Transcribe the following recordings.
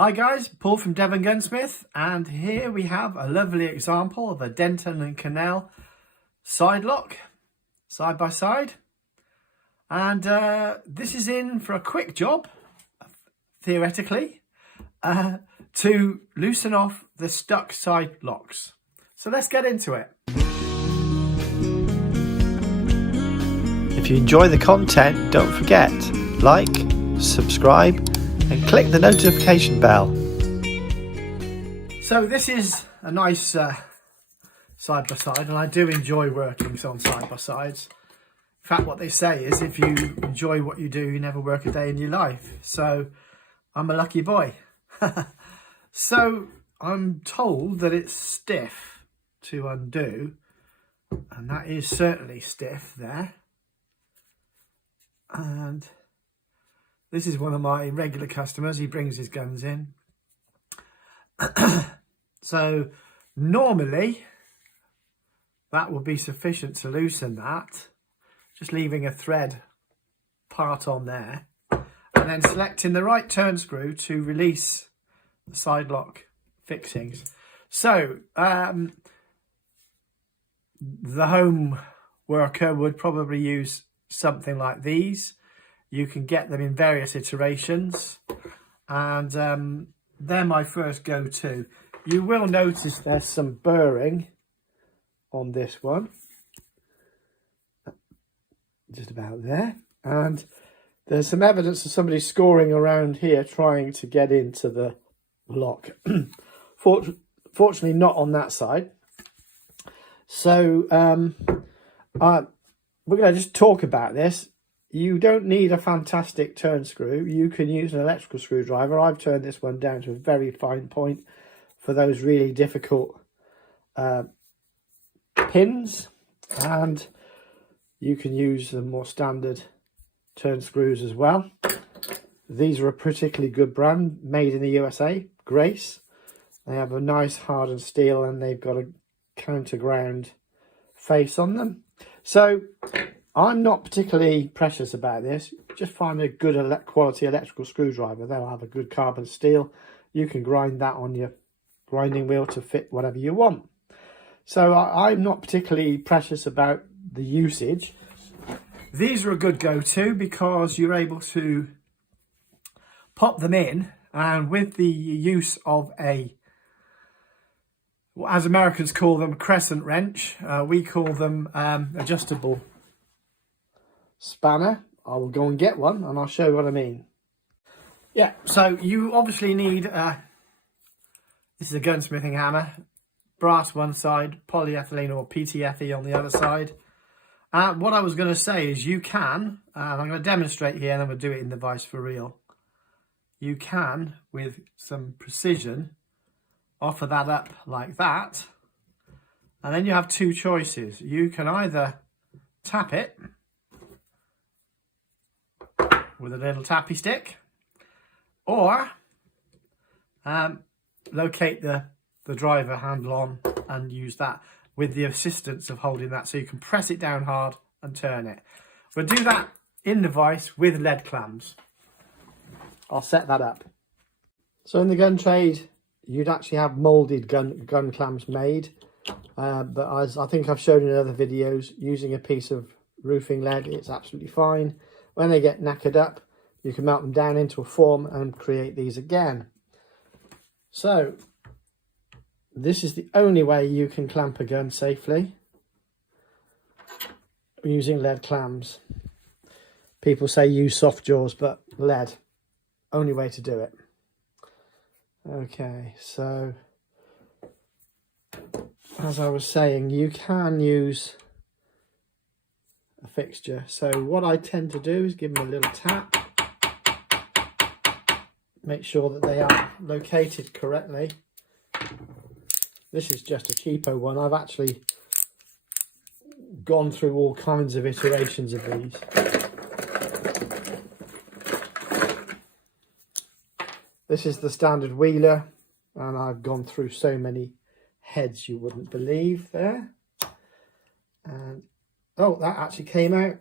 Hi guys, Paul from Devongunsmith, and here we have a lovely example of a Denton Kennall Sidelock, side by side. And this is in for a quick job, theoretically, to loosen off the stuck side locks. So let's get into it. If you enjoy the content, don't forget, like, subscribe, and click the notification bell. So this is a nice side by side, and I do enjoy working on side by sides. In fact, what they say is if you enjoy what you do, you never work a day in your life. So I'm a lucky boy. So I'm told that it's stiff to undo, and that is certainly stiff there. And this is one of my regular customers. He brings his guns in. So normally that would be sufficient to loosen that. Just leaving a thread part on there. And then selecting the right turn screw to release the side lock fixings. So the home worker would probably use something like these. You can get them in various iterations, and they're my first go-to. You will notice there's some burring on this one, just about there, and there's some evidence of somebody scoring around here trying to get into the lock. Fortunately not on that side. So we're going to just talk about this. You don't need a fantastic turn screw. You can use an electrical screwdriver. I've turned this one down to a very fine point for those really difficult pins. And you can use the more standard turn screws as well. These are a particularly good brand, made in the USA, Grace. They have a nice hardened steel, and they've got a counter-ground face on them. So I'm not particularly precious about this. Just find a good quality electrical screwdriver. They'll have a good carbon steel. You can grind that on your grinding wheel to fit whatever you want. So I'm not particularly precious about the usage. These are a good go-to because you're able to pop them in, and with the use of a, as Americans call them, crescent wrench, we call them adjustable spanner. I will go and get one and I'll show you what I mean. Yeah, so you obviously need this is a gunsmithing hammer, brass one side, polyethylene or PTFE on the other side. What I was going to say is you can, and I'm going to demonstrate here, and I'm going to do it in the vise for real. You can, with some precision, offer that up like that, and then you have two choices. You can either tap it with a little tappy stick, or locate the driver handle on and use that with the assistance of holding that, so you can press it down hard and turn it. We'll do that in the vise with lead clams. I'll set that up. So in the gun trade, you'd actually have moulded gun clams made, but as I think I've shown in other videos, using a piece of roofing lead, it's absolutely fine. When they get knackered up, you can melt them down into a form and create these again. So this is the only way you can clamp a gun safely, using lead clams. People say use soft jaws, but lead, only way to do it. Okay, so as I was saying, you can use a fixture. So what I tend to do is give them a little tap, make sure that they are located correctly. This is just a cheapo one. I've actually gone through all kinds of iterations of these. This is the standard Wheeler, and I've gone through so many heads you wouldn't believe there. And oh, that actually came out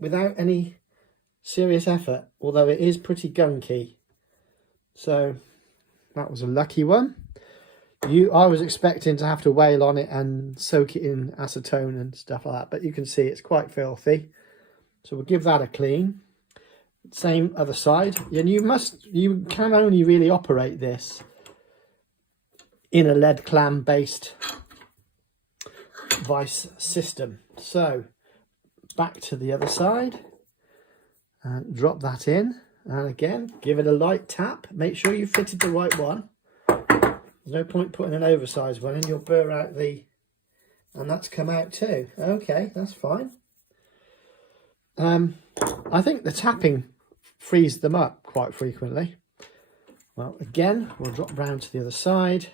without any serious effort, although it is pretty gunky. So That was a lucky one. I was expecting to have to wail on it and soak it in acetone and stuff like that, but you can see it's quite filthy. So we'll give that a clean. Same other side. And you can only really operate this in a lead clam based vice system. So back to the other side and drop that in, and again give it a light tap. Make sure you fitted the right one. There's no point putting an oversized one in, you'll burr out and that's come out too. Okay, that's fine. I think the tapping frees them up quite frequently. Well, again, we'll drop round to the other side,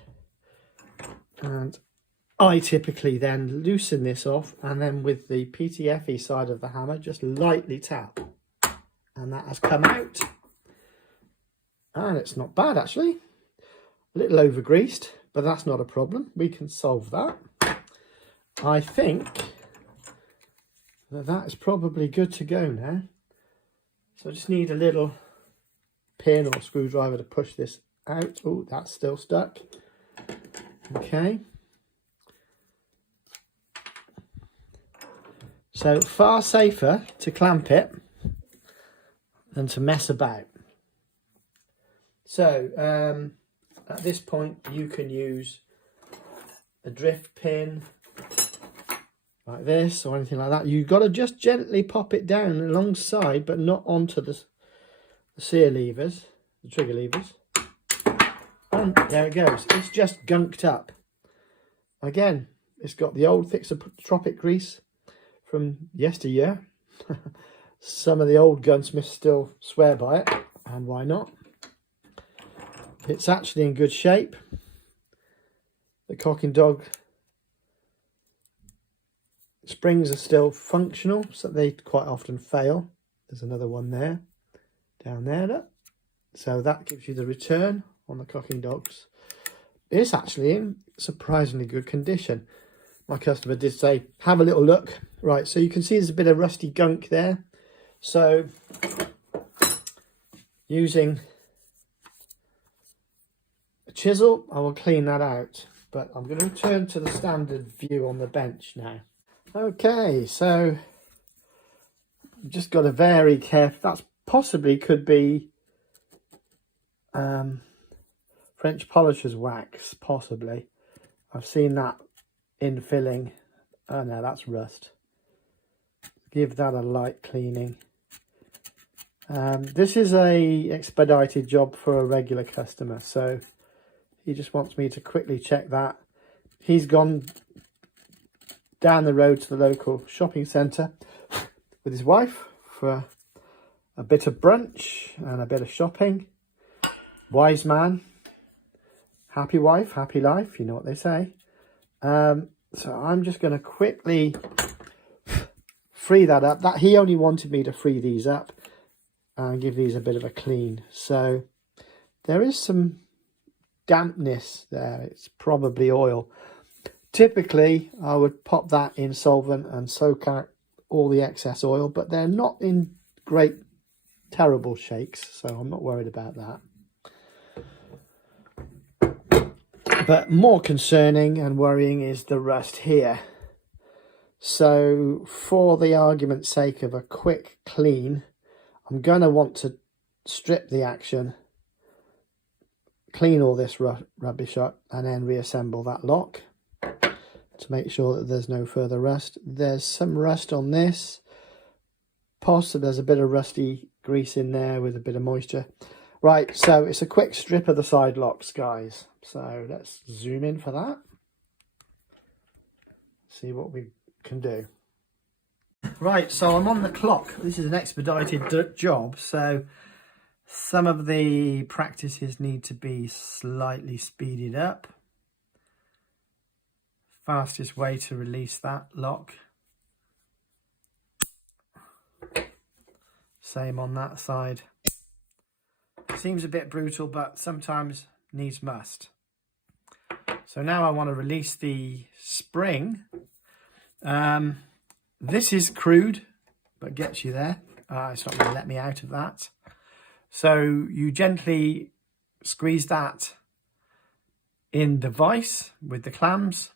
and I typically then loosen this off, and then with the PTFE side of the hammer just lightly tap, and that has come out, and it's not bad actually. A little over greased, but that's not a problem, we can solve that. I think that is probably good to go now. So I just need a little pin or screwdriver to push this out. Oh, that's still stuck. Okay. So far safer to clamp it than to mess about. So at this point you can use a drift pin like this or anything like that. You've got to just gently pop it down alongside, but not onto the sear levers, the trigger levers. And there it goes. It's just gunked up. Again, it's got the old Thixotropic grease from yesteryear. Some of the old gunsmiths still swear by it, and why not? It's actually in good shape. The cock and dog springs are still functional, so they quite often fail. There's another one there, down there. Look. So that gives you the return on the cocking dogs. It's actually in surprisingly good condition. My customer did say, have a little look. Right, so you can see there's a bit of rusty gunk there. So using a chisel, I will clean that out. But I'm going to return to the standard view on the bench now. Okay, so just got to very careful. That's possibly could be French polisher's wax, possibly. I've seen that in filling. Oh no, that's rust. Give that a light cleaning. This is a expedited job for a regular customer, so he just wants me to quickly check that. He's gone down the road to the local shopping centre with his wife for a bit of brunch and a bit of shopping. Wise man, happy wife, happy life, you know what they say. So I'm just going to quickly free that up. That he only wanted me to free these up and give these a bit of a clean. So there is some dampness there. It's probably oil. Typically, I would pop that in solvent and soak out all the excess oil, but they're not in great, terrible shakes, so I'm not worried about that. But more concerning and worrying is the rust here. So for the argument's sake of a quick clean, I'm going to want to strip the action, clean all this rubbish up, and then reassemble that lock to make sure that there's no further rust. There's some rust on this. Possibly there's a bit of rusty grease in there with a bit of moisture. Right, so it's a quick strip of the side locks, guys. So let's zoom in for that. See what we can do. Right, so I'm on the clock. This is an expedited job, so some of the practices need to be slightly speeded up. Fastest way to release that lock. Same on that side. Seems a bit brutal, but sometimes needs must. So now I want to release the spring. This is crude, but gets you there. It's not going to let me out of that. So you gently squeeze that in the vise with the clams,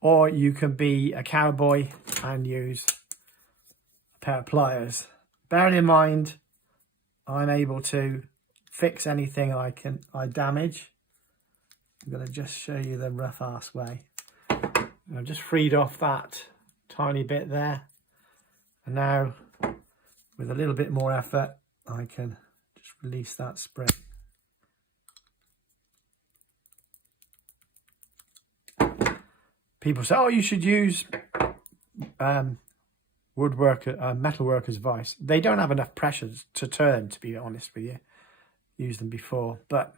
or you can be a cowboy and use a pair of pliers. Bearing in mind, I'm able to fix anything I damage. I'm going to just show you the rough-ass way. I've just freed off that tiny bit there, and now with a little bit more effort I can just release that spring. People say, oh, you should use metalworker's vise. They don't have enough pressure to turn, to be honest with you. Used them before, but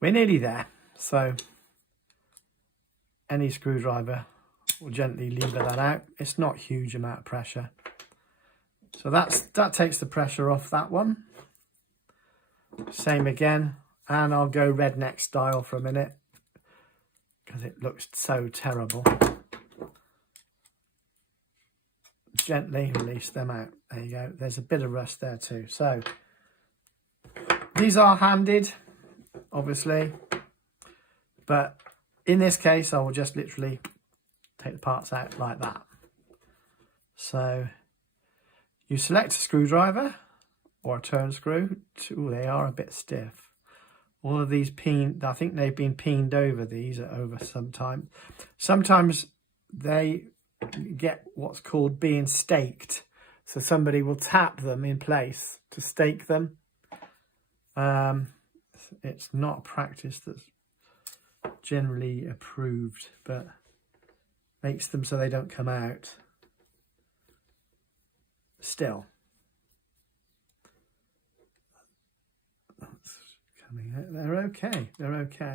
we're nearly there. So any screwdriver will gently lever that out. It's not a huge amount of pressure. So that takes the pressure off that one. Same again, and I'll go redneck style for a minute because it looks so terrible. Gently release them out. There you go. There's a bit of rust there too. So these are handed, obviously, but in this case I will just literally take the parts out like that. So you select a screwdriver or a turn screw. Ooh, they are a bit stiff. All of these peened, I think they've been peened over, these are over some time. Sometimes they get what's called being staked. So somebody will tap them in place to stake them. It's not a practice that's generally approved, but makes them so they don't come out. Still, that's coming out. They're okay. They're okay.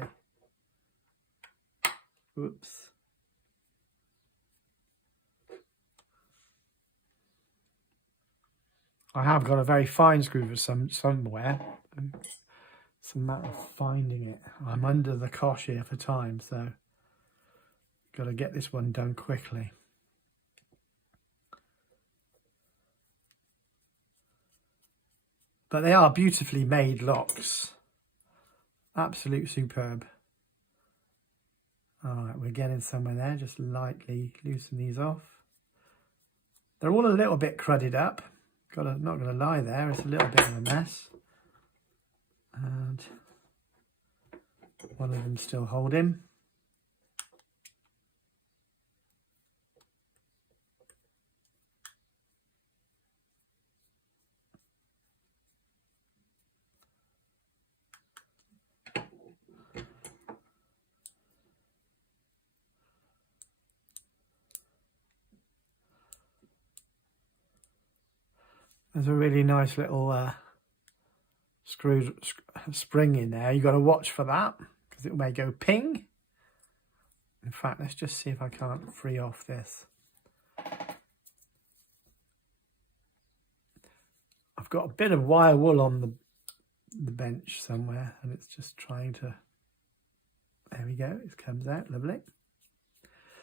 Whoops. I have got a very fine screw somewhere. It's a matter of finding it. I'm under the cosh here for time, so got to get this one done quickly. But they are beautifully made locks. Absolute superb. All right, we're getting somewhere there. Just lightly loosen these off. They're all a little bit crudded up. Not going to lie there, it's a little bit of a mess. And one of them still holding. There's a really nice little spring in there. You've got to watch for that because it may go ping. In fact, let's just see if I can't free off this. I've got a bit of wire wool on the bench somewhere, and it's just trying to... There we go, it comes out, lovely.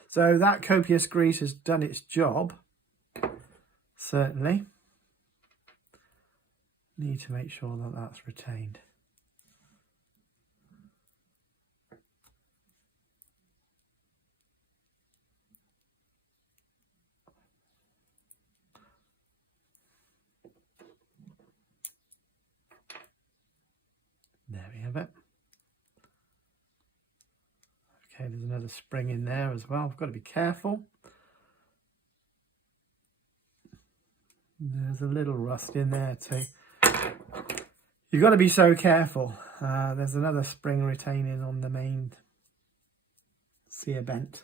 So that copious grease has done its job, certainly. Need to make sure that that's retained. There we have it. Okay, there's another spring in there as well. I've got to be careful. There's a little rust in there too. You've got to be so careful. There's another spring retaining on the main sear bent.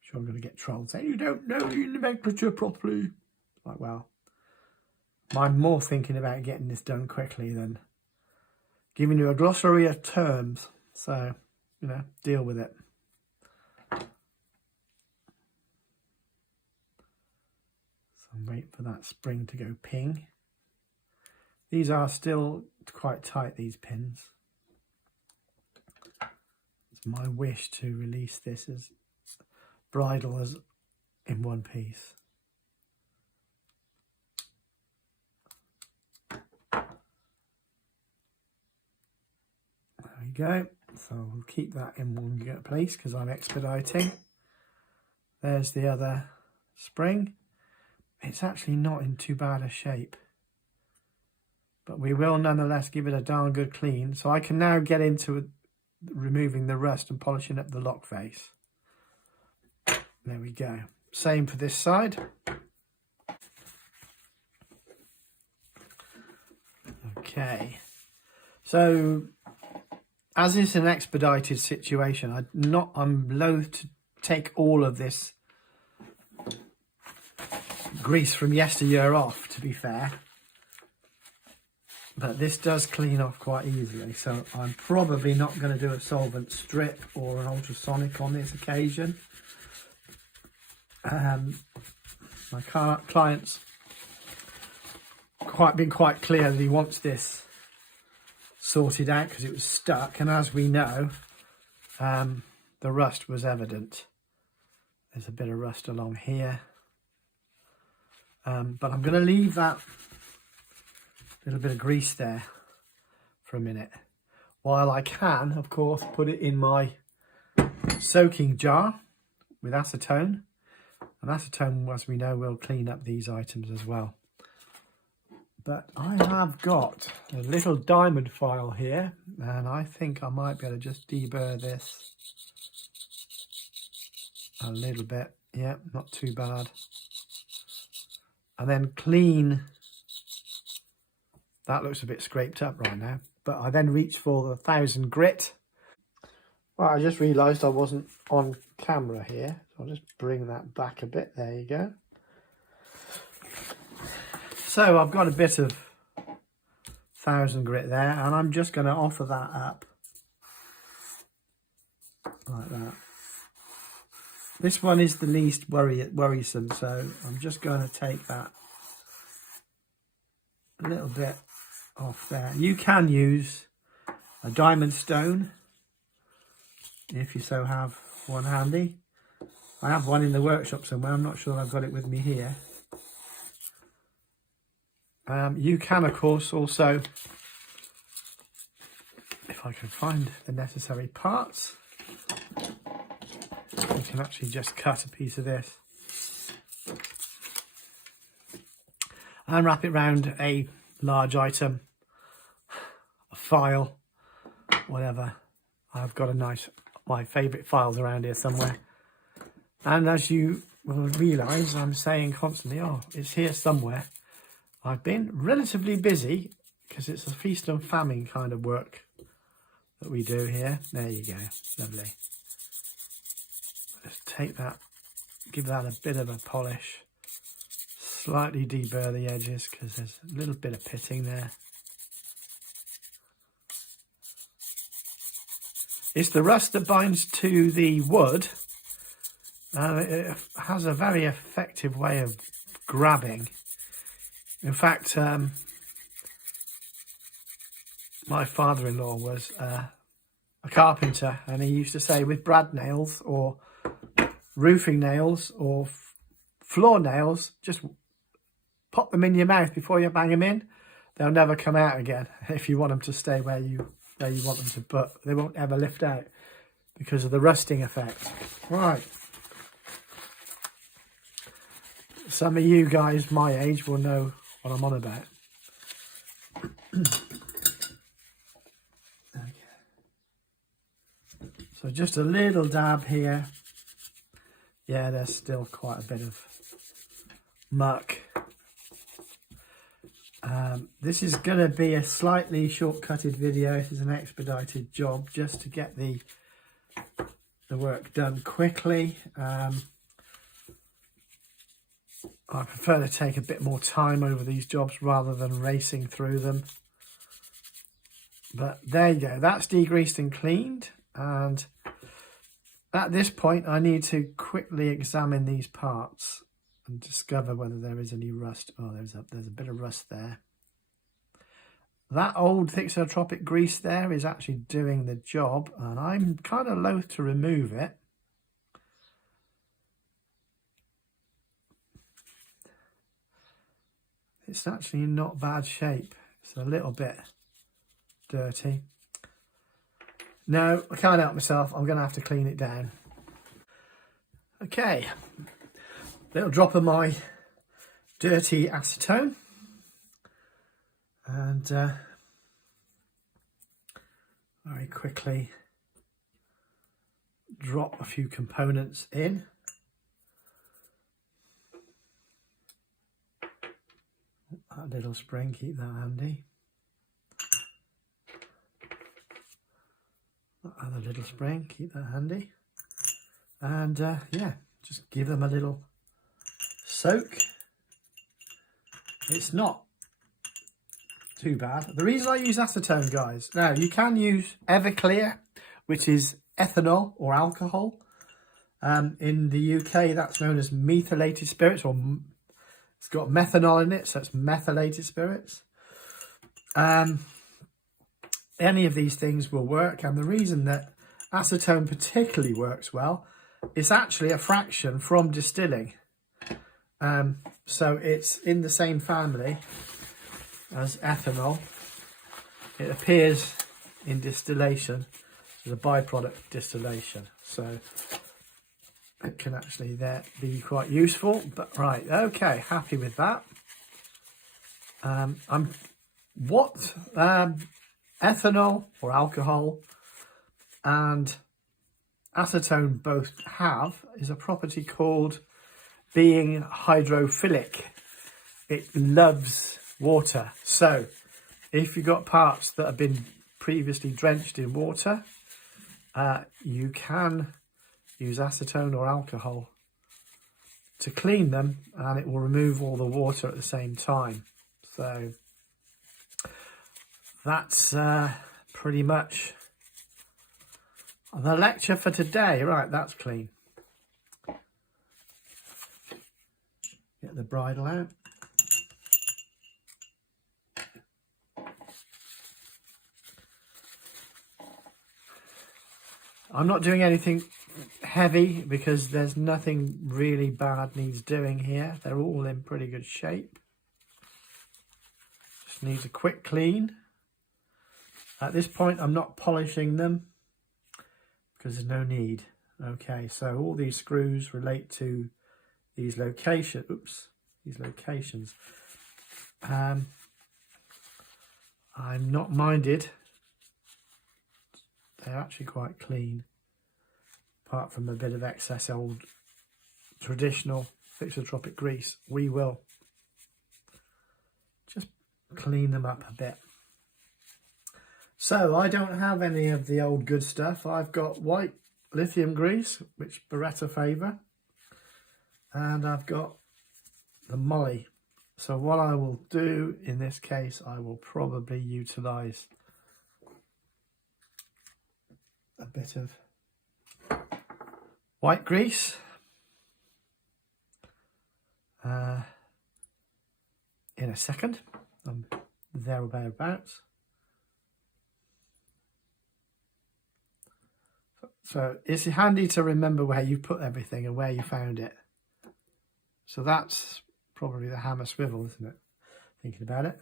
Sure, I'm going to get trolls saying, you don't know the nomenclature properly. Like, well, I'm more thinking about getting this done quickly than giving you a glossary of terms. So, you know, deal with it. Wait for that spring to go ping. These are still quite tight, these pins. It's my wish to release this as bridle as in one piece. go. So we'll keep that in one place because I'm expediting. There's the other spring. It's actually not in too bad a shape, but we will nonetheless give it a darn good clean. So I can now get into removing the rust and polishing up the lock face. There we go. Same for this side. Okay. So as it's an expedited situation, I'm loath to take all of this grease from yesteryear off, to be fair. But this does clean off quite easily, so I'm probably not going to do a solvent strip or an ultrasonic on this occasion. My client's been quite clear that he wants this sorted out because it was stuck, and as we know, the rust was evident. There's a bit of rust along here, but I'm going to leave that little bit of grease there for a minute while I can, of course, put it in my soaking jar with acetone, and acetone, as we know, will clean up these items as well. But I have got a little diamond file here, and I think I might be able to just deburr this a little bit. Yeah, not too bad. And then clean. That looks a bit scraped up right now, but I then reach for the 1000 grit. Well, I just realised I wasn't on camera here, so I'll just bring that back a bit. There you go. So I've got a bit of 1000 grit there, and I'm just going to offer that up like that. This one is the least worrisome, so I'm just going to take that a little bit off there. You can use a diamond stone if you so have one handy. I have one in the workshop somewhere. I'm not sure I've got it with me here. You can, of course, also, if I can find the necessary parts, you can actually just cut a piece of this and wrap it around a large item, a file, whatever. I've got my favourite files around here somewhere. And as you will realise, I'm saying constantly, oh, it's here somewhere. I've been relatively busy because it's a feast and famine kind of work that we do here. There you go, lovely. Let's take that, give that a bit of a polish, slightly deburr the edges because there's a little bit of pitting there. It's the rust that binds to the wood, and it has a very effective way of grabbing. In fact, my father-in-law was a carpenter, and he used to say with brad nails or roofing nails or floor nails, just pop them in your mouth before you bang them in. They'll never come out again if you want them to stay where you want them to, but they won't ever lift out because of the rusting effect. Right. Some of you guys my age will know what I'm on about. Okay. So just a little dab here. Yeah, there's still quite a bit of muck. This is going to be a slightly shortcutted video. This is an expedited job just to get the work done quickly. I prefer to take a bit more time over these jobs rather than racing through them. But there you go, that's degreased and cleaned, and at this point I need to quickly examine these parts and discover whether there is any rust. Oh, there's a bit of rust there. That old thixotropic grease there is actually doing the job, and I'm kind of loath to remove it. It's actually in not bad shape. It's a little bit dirty. No, I can't help myself. I'm going to have to clean it down. Okay, little drop of my dirty acetone, and very quickly drop a few components in. That little spring, keep that handy. That other little spring, keep that handy. And yeah, just give them a little soak. It's not too bad. The reason I use acetone, guys, now you can use Everclear, which is ethanol or alcohol. In the UK, that's known as methylated spirits, or it's got methanol in it, so it's methylated spirits. Any of these things will work, and the reason that acetone particularly works well, it's actually a fraction from distilling. So it's in the same family as ethanol. It appears in distillation as a byproduct of distillation, so it can actually there be quite useful. But right, okay, happy with that. Ethanol or alcohol and acetone both have is a property called being hydrophilic. It loves water. So if you've got parts that have been previously drenched in water, you can use acetone or alcohol to clean them, and it will remove all the water at the same time. So that's pretty much the lecture for today. Right, that's clean. Get the bridle out. I'm not doing anything heavy because there's nothing really bad needs doing here. They're all in pretty good shape. Just needs a quick clean. At this point, I'm not polishing them because there's no need. Okay, so all these screws relate to these locations. Oops, these locations. I'm not minded. They're actually quite clean, apart from a bit of excess old traditional fixotropic grease. We will just clean them up a bit. So I don't have any of the old good stuff. I've got white lithium grease, which Beretta favour, and I've got the moly. So what I will do in this case, I will probably utilise a bit of white grease in a second. I'm there or thereabouts. So it's handy to remember where you put everything and where you found it. So that's probably the hammer swivel, isn't it? Thinking about it.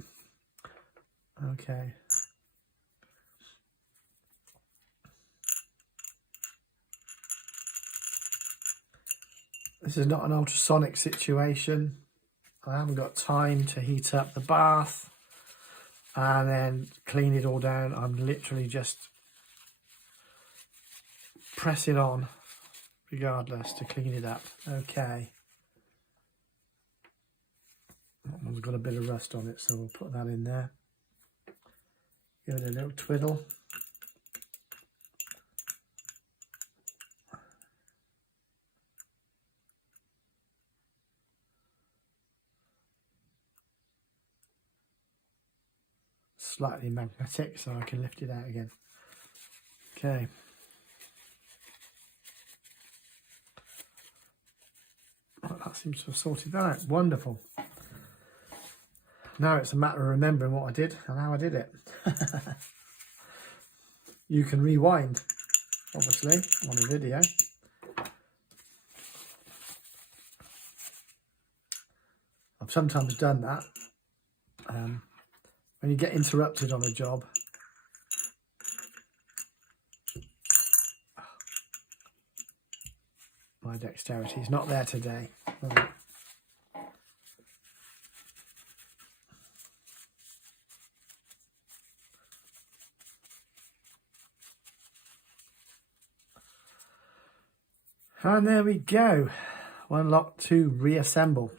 Okay. This is not an ultrasonic situation. I haven't got time to heat up the bath and then clean it all down. I'm literally just pressing on regardless to clean it up. Okay. That one's got a bit of rust on it, so we'll put that in there. Give it a little twiddle. Slightly magnetic, so I can lift it out again. Okay. Well, that seems to have sorted that out. Wonderful. Now it's a matter of remembering what I did and how I did it. You can rewind, obviously, on a video. I've sometimes done that. When you get interrupted on a job, My dexterity is not there today. And there we go. One lock to reassemble.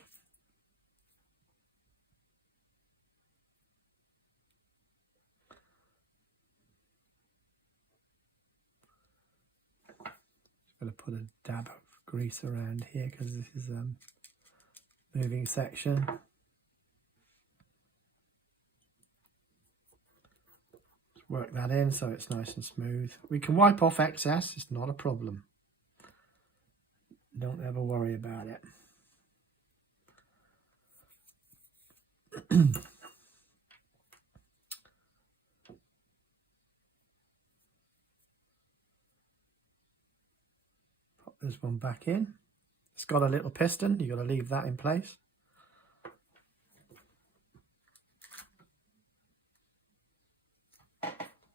Just going to put a dab of grease around here because this is a moving section. Just work that in so it's nice and smooth. We can wipe off excess, it's not a problem. Don't ever worry about it. Pop this one back in. It's got a little piston, you've got to leave that in place.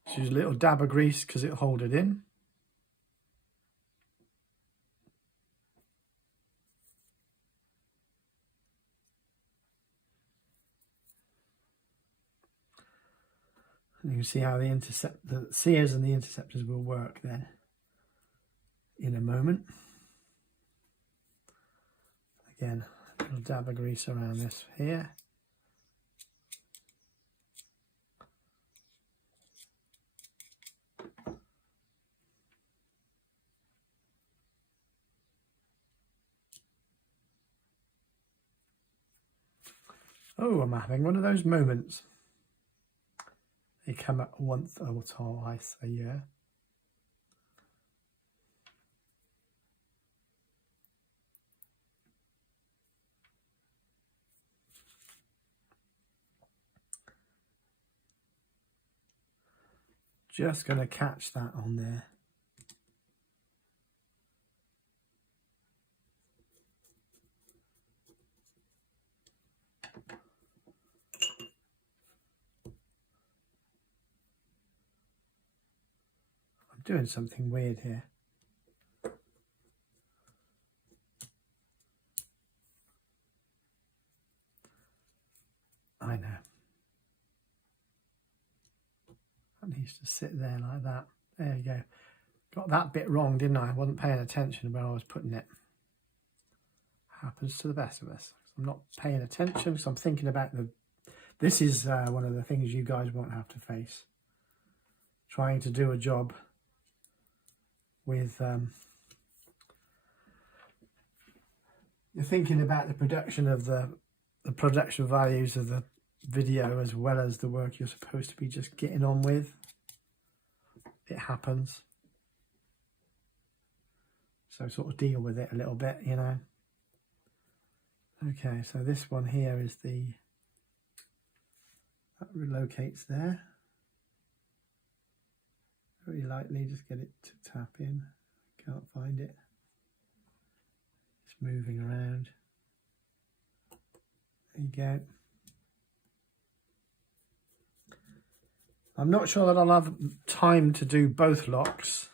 Just use a little dab of grease because it'll hold it in. And you can see how the sears and the interceptors will work then in a moment. Again, a little dab of grease around this here. Oh, I'm having one of those moments. They come up once or twice a year. Just going to catch that on there. Doing something weird here. I know. That needs to sit there like that. There you go. Got that bit wrong, didn't I? I wasn't paying attention when I was putting it. Happens to the best of us. I'm not paying attention because I'm thinking about the... This is one of the things you guys won't have to face. Trying to do a job with you're thinking about the production of the production values of the video as well as the work you're supposed to be just getting on with. It happens, so sort of deal with it a little bit, you know. Okay, so this one here is that relocates there. Very lightly, just get it to tap in. Can't find it. It's moving around. There you go. I'm not sure that I'll have time to do both locks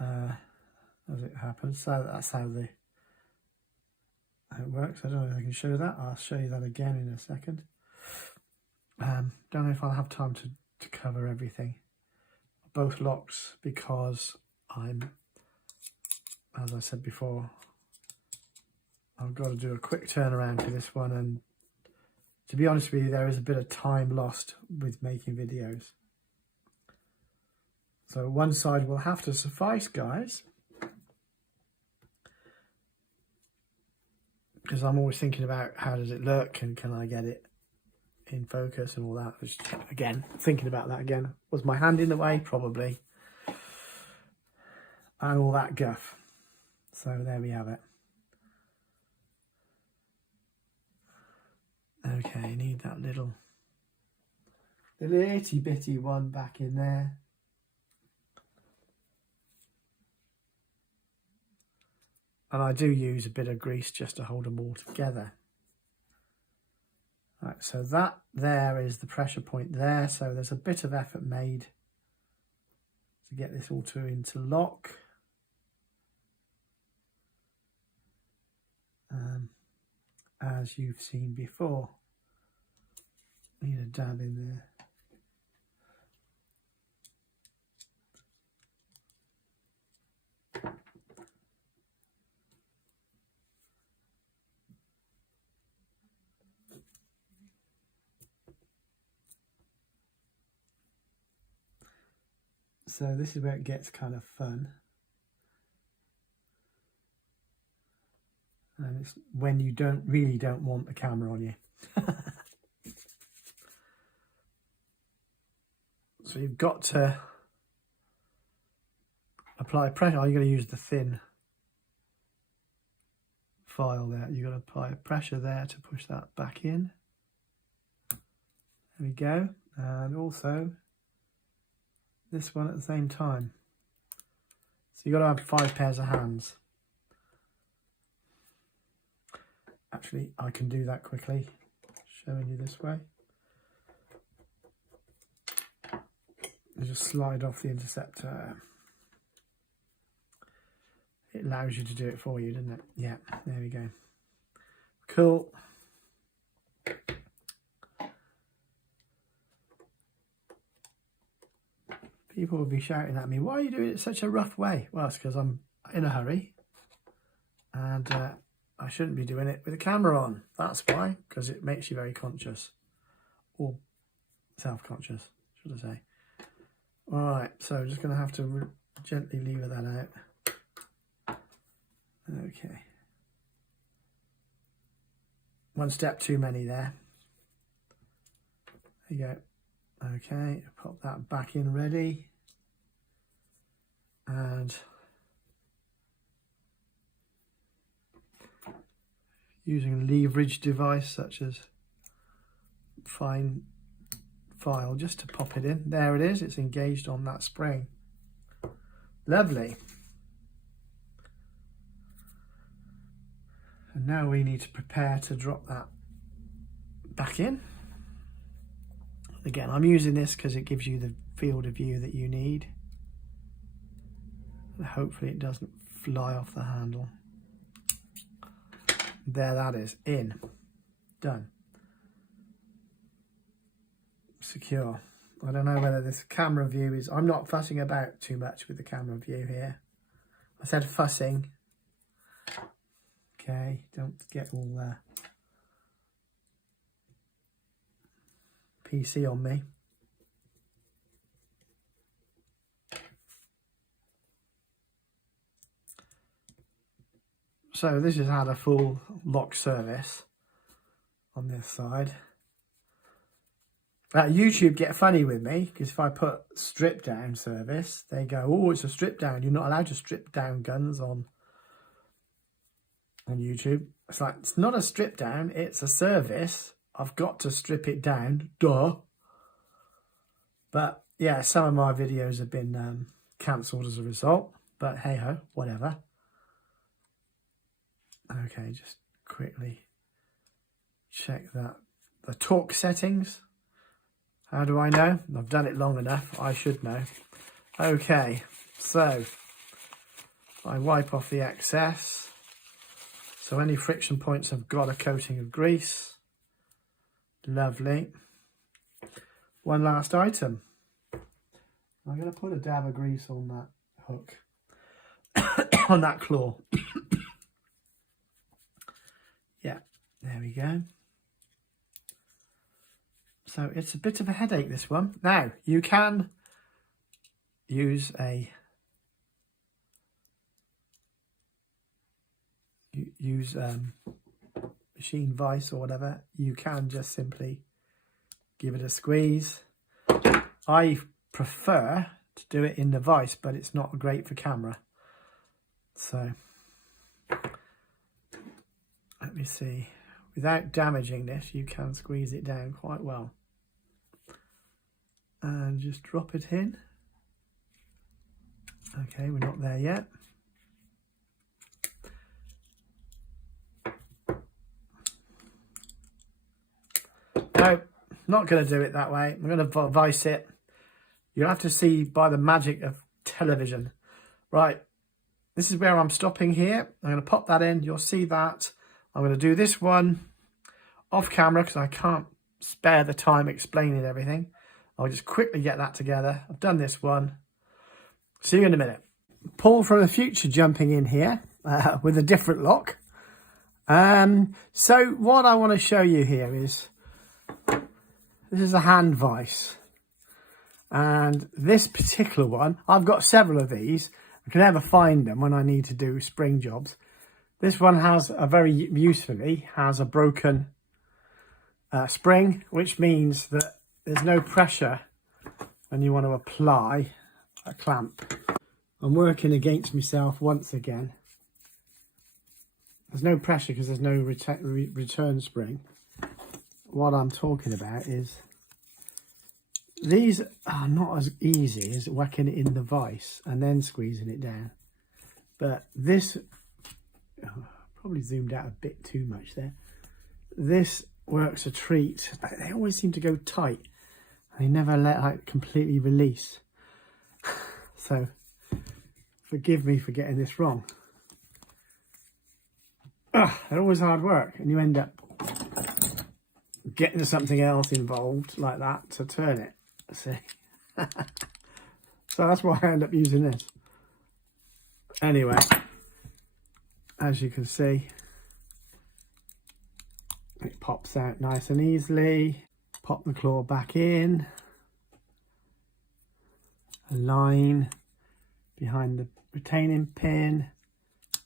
as it happens. So that's how it works. I don't know if I can show that. I'll show you that again in a second. Don't know if I'll have time to cover everything. Both locks, because as I said before, I've got to do a quick turnaround for this one, and to be honest with you, there is a bit of time lost with making videos. So one side will have to suffice, guys, because I'm always thinking about how does it look and can I get it in focus and all that. Just, again, thinking about that again. Was my hand in the way? Probably. And all that guff. So there we have it. Okay, need that little itty bitty one back in there. And I do use a bit of grease just to hold them all together. Right, so that there is the pressure point there. So there's a bit of effort made to get this all to interlock. as you've seen before. Need a dab in there. So this is where it gets kind of fun. And it's when you really don't want the camera on you. So you've got to apply pressure. Oh, you're going to use the thin file there. You've got to apply pressure there to push that back in. There we go. And also this one at the same time. So you've got to have 5 pairs of hands. Actually, I can do that quickly, showing you this way. You just slide off the interceptor. It allows you to do it for you, doesn't it? Yeah, there we go. Cool. People will be shouting at me, why are you doing it such a rough way? Well, it's because I'm in a hurry and I shouldn't be doing it with the camera on. That's why, because it makes you very conscious, or self-conscious, should I say. All right, so just going to have to gently lever that out. Okay. One step too many there. There you go. Okay, pop that back in ready. And using a leverage device such as fine file just to pop it in. There it is, it's engaged on that spring. Lovely. And now we need to prepare to drop that back in. Again, I'm using this because it gives you the field of view that you need. And hopefully it doesn't fly off the handle. There that is, in, done. Secure. I don't know whether this camera view is, I'm not fussing about too much with the camera view here. I said fussing. Okay, don't get all PC on me. So this has had a full lock service on this side. YouTube get funny with me because if I put strip down service, they go, oh, it's a strip down. You're not allowed to strip down guns on YouTube. It's like, it's not a strip down, it's a service. I've got to strip it down, duh. But yeah, some of my videos have been cancelled as a result, but hey ho, whatever. Okay, just quickly check that. The torque settings. How do I know? I've done it long enough, I should know. Okay, so I wipe off the excess. So any friction points have got a coating of grease. Lovely. One last item. I'm going to put a dab of grease on that hook, on that claw. Yeah, there we go. So it's a bit of a headache, this one. Now, you can use a machine vise or whatever. You can just simply give it a squeeze. I prefer to do it in the vise, but it's not great for camera. So let me see. Without damaging this, you can squeeze it down quite well. And just drop it in. Okay, we're not there yet. No, not going to do it that way. I'm going to vise it. You'll have to see by the magic of television. Right, this is where I'm stopping here. I'm going to pop that in. You'll see that. I'm going to do this one off camera because I can't spare the time explaining everything. I'll just quickly get that together. I've done this one. See you in a minute. Paul from the future jumping in here with a different lock. So what I want to show you here is, this is a hand vise. And this particular one, I've got several of these. I can never find them when I need to do spring jobs. This one has a very usefully has a broken spring, which means that there's no pressure when you want to apply a clamp. I'm working against myself once again. There's no pressure because there's no return spring. What I'm talking about is these are not as easy as whacking it in the vise and then squeezing it down. But this, probably zoomed out a bit too much there. This works a treat. They always seem to go tight. They never let like completely release. So forgive me for getting this wrong. They're always hard work, and you end up getting something else involved like that to turn it. See? So that's why I end up using this. Anyway, as you can see, it pops out nice and easily. Pop the claw back in. A line behind the retaining pin.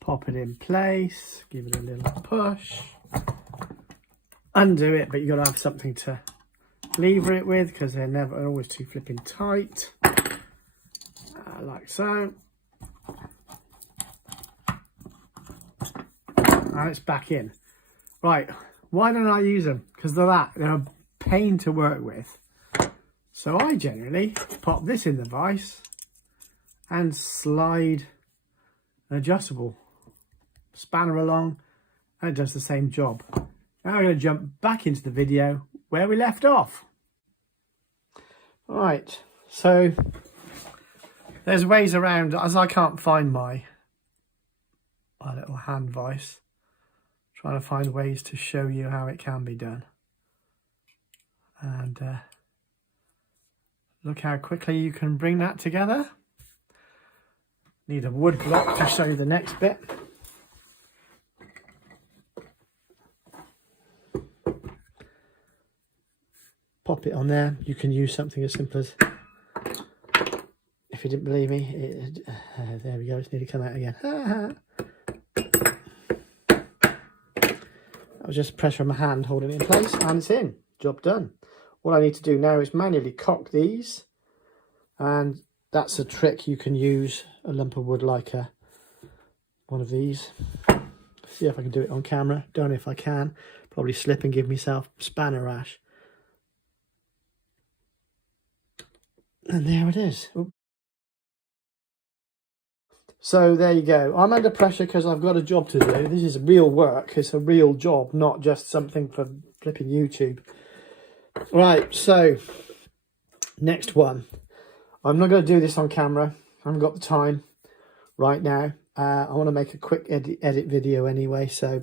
Pop it in place. Give it a little push. Undo it, but you've got to have something to lever it with because they're always too flipping tight. Like so. And it's back in. Right, why don't I use them? Because they're a pain to work with. So I generally pop this in the vise and slide an adjustable spanner along, and it does the same job. Now I'm going to jump back into the video where we left off. Right, so there's ways around, as I can't find my little hand vise, trying to find ways to show you how it can be done. And look how quickly you can bring that together. Need a wood block to show you the next bit. Pop it on there. You can use something as simple as, if you didn't believe me, there we go, it's nearly come out again. That was just pressure on my hand holding it in place, and it's in. Job done. What I need to do now is manually cock these, and that's a trick you can use a lump of wood like one of these. See if I can do it on camera. Don't know if I can. Probably slip and give myself spanner rash. And there it is. Oop. So there you go. I'm under pressure because I've got a job to do. This is real work. It's a real job, not just something for flipping YouTube. Right, so next one. I'm not going to do this on camera. I haven't got the time right now. I want to make a quick edit video anyway, so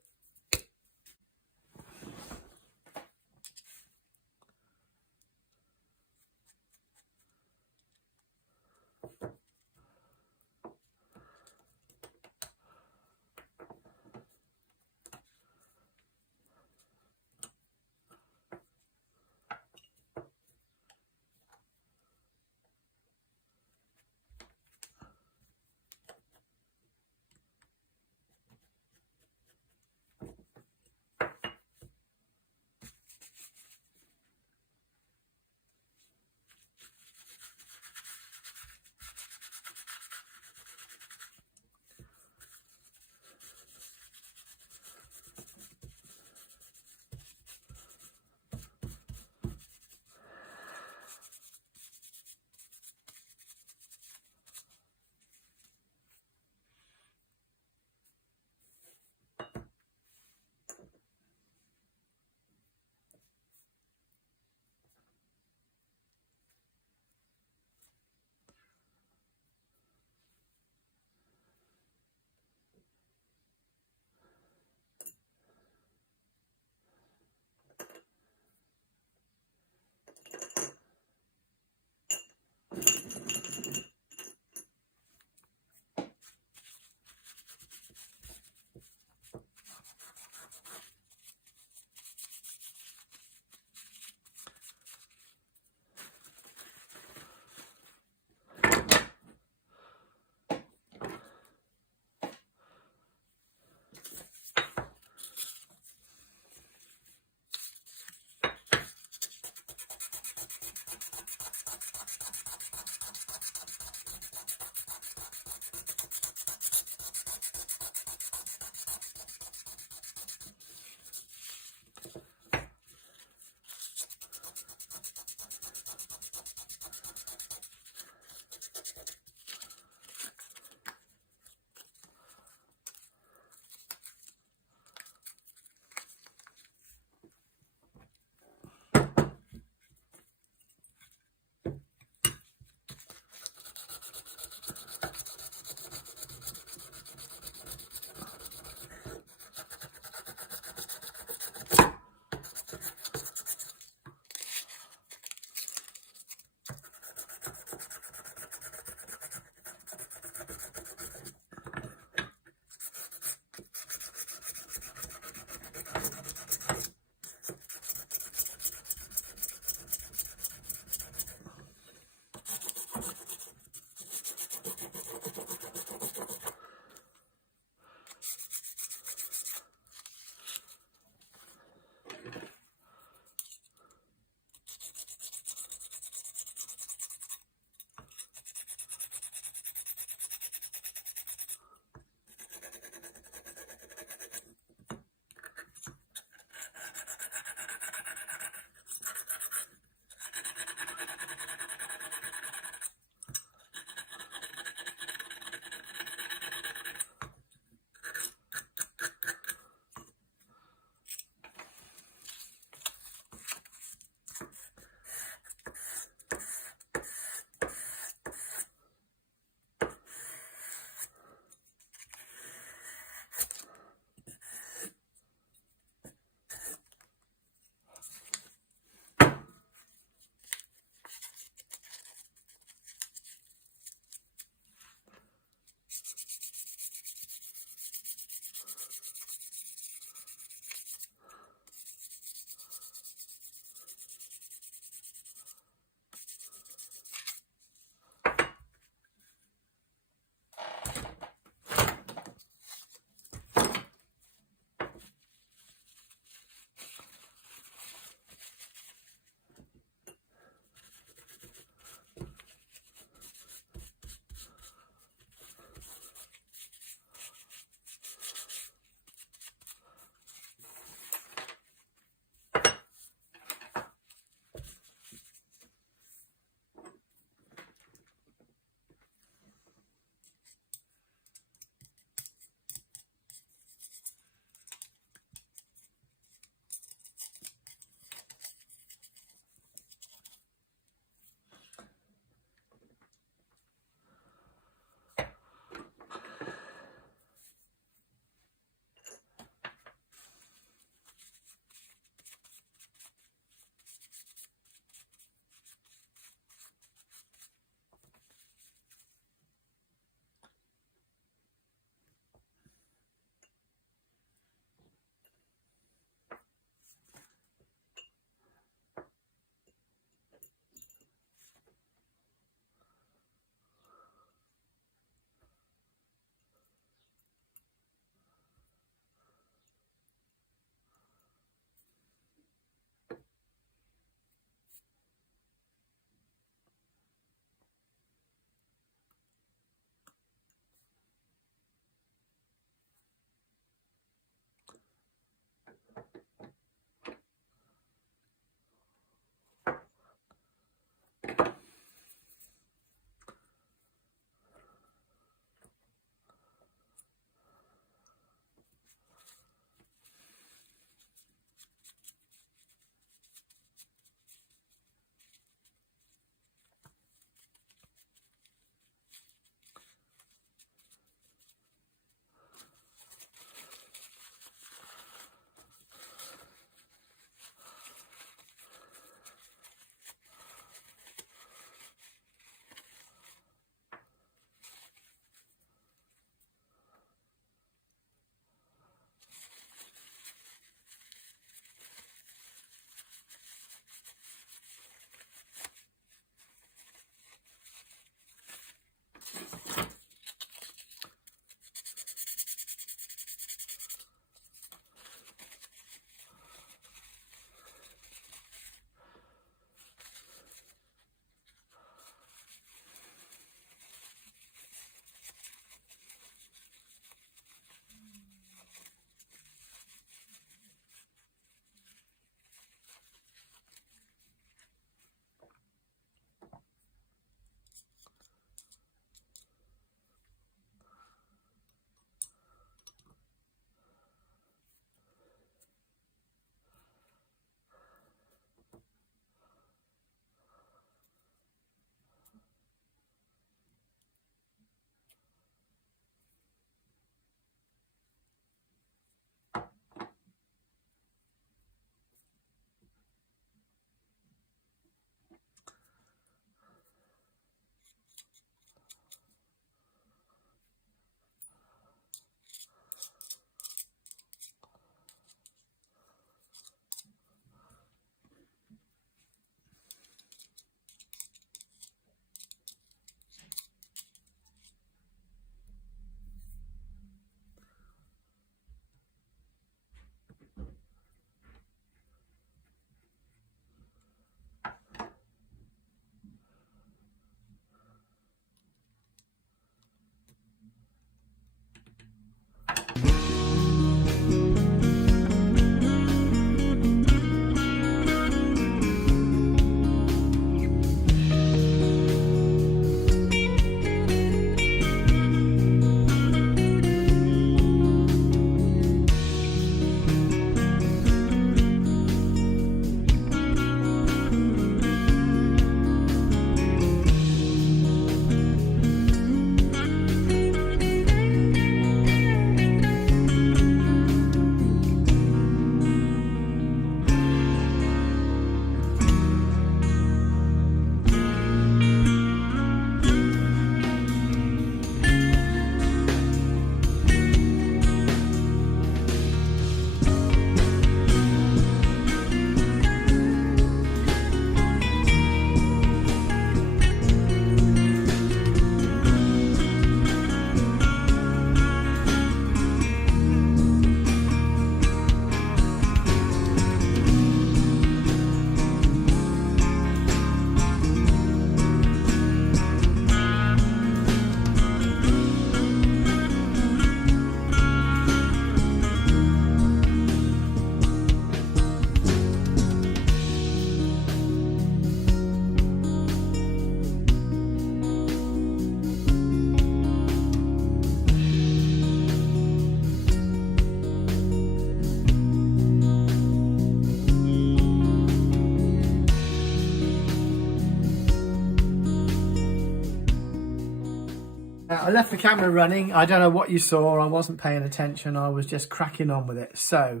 I left the camera running. I don't know what you saw. I wasn't paying attention. I was just cracking on with it. So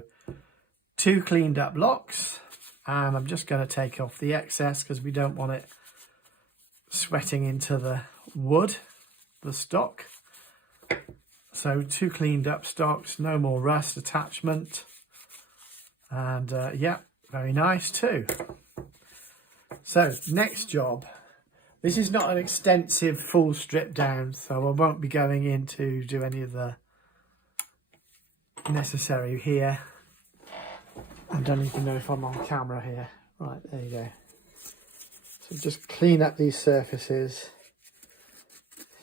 2 cleaned up locks, and I'm just going to take off the excess because we don't want it sweating into the wood, the stock. So 2 cleaned up stocks, no more rust attachment, and yeah, very nice too. So next job, this is not an extensive full strip down, so I won't be going in to do any of the necessary here. I don't even know if I'm on camera here. Right, there you go. So just clean up these surfaces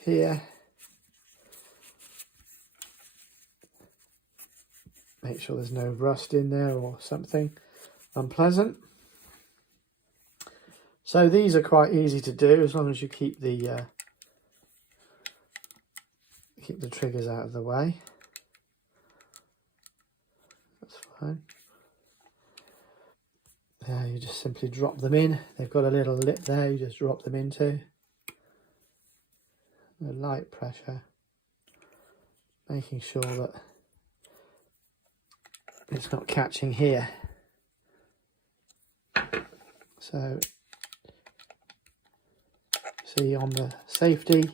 here. Make sure there's no rust in there or something unpleasant. So these are quite easy to do as long as you keep the triggers out of the way. That's fine. You just simply drop them in. They've got a little lip there, you just drop them into. A light pressure, making sure that it's not catching here. So see, on the safety,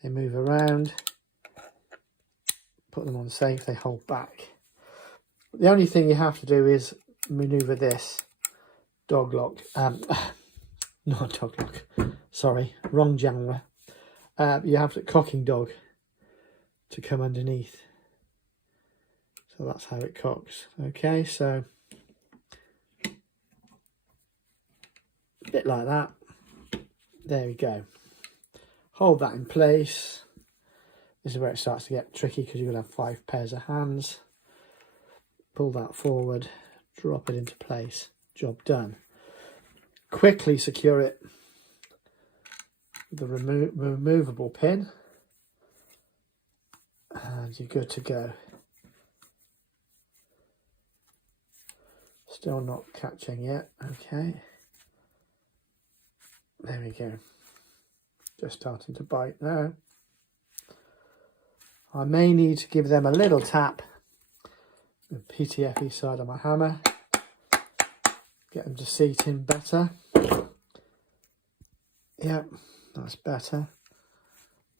they move around. Put them on safe, they hold back. The only thing you have to do is maneuver this dog lock, not dog lock, sorry, wrong genre. You have the cocking dog to come underneath. So that's how it cocks. Okay, so a bit like that. There we go. Hold that in place. This is where it starts to get tricky because you're going to have 5 pairs of hands. Pull that forward, drop it into place. Job done. Quickly secure it with the removable pin, and you're good to go. Still not catching yet. Okay, there we go. Just starting to bite now. I may need to give them a little tap, the PTFE side of my hammer, get them to seat in better. Yep, that's better.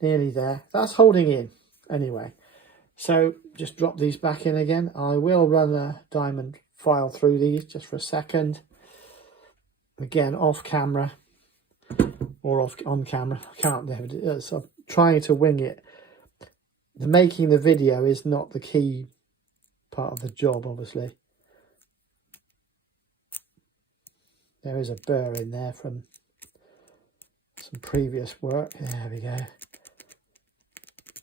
Nearly there. That's holding in anyway. So just drop these back in again. I will run a diamond file through these just for a second. Again, off camera or on camera. I can't have it. So I'm trying to wing it. The making the video is not the key part of the job, obviously. There is a burr in there from some previous work. There we go.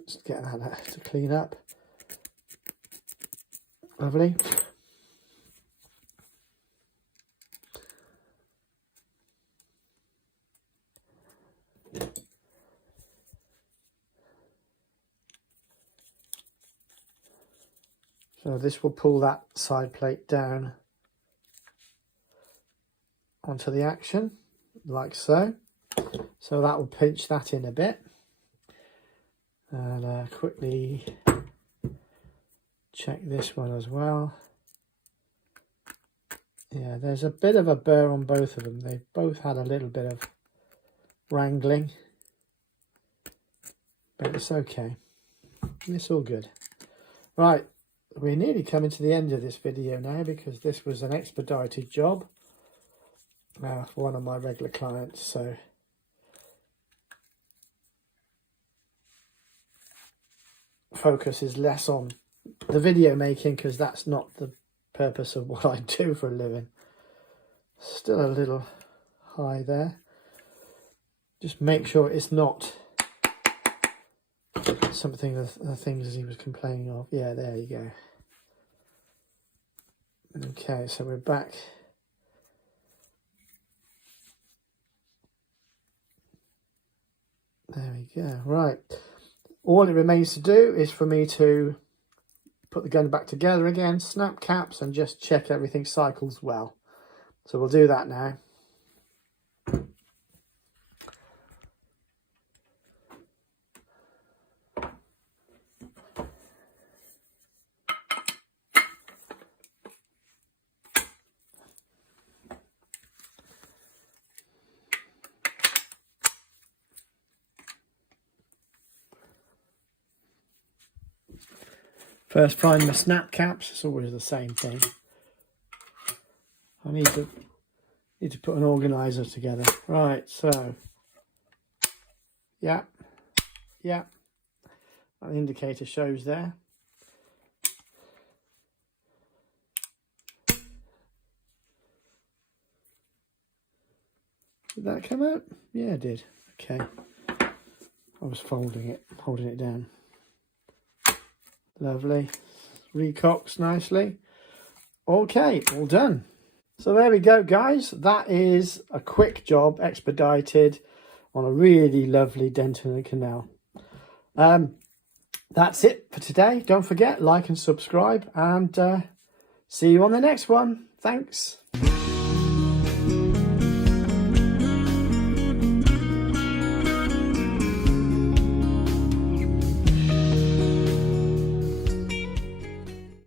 Just get that to clean up. Lovely. So this will pull that side plate down onto the action, like so. So that will pinch that in a bit. And quickly check this one as well. Yeah, there's a bit of a burr on both of them. They've both had a little bit of wrangling, but it's okay. It's all good. Right, we're nearly coming to the end of this video now because this was an expedited job for one of my regular clients. So focus is less on the video making because that's not the purpose of what I do for a living. Still a little high there. Just make sure it's not something of the things he was complaining of. Yeah, there you go. Okay, so we're back. There we go. Right. All it remains to do is for me to put the gun back together again, snap caps, and just check everything cycles well. So we'll do that now. First find my snap caps. It's always the same thing. I need to put an organizer together. Right, so yeah. That indicator shows there. Did that come out? Yeah, it did. Okay. I was holding it down. Lovely. Recocks nicely. Okay, all done. So there we go, guys. That is a quick job, expedited, on a really lovely Denton Kennall. That's it for today. Don't forget, like and subscribe, and see you on the next one. Thanks.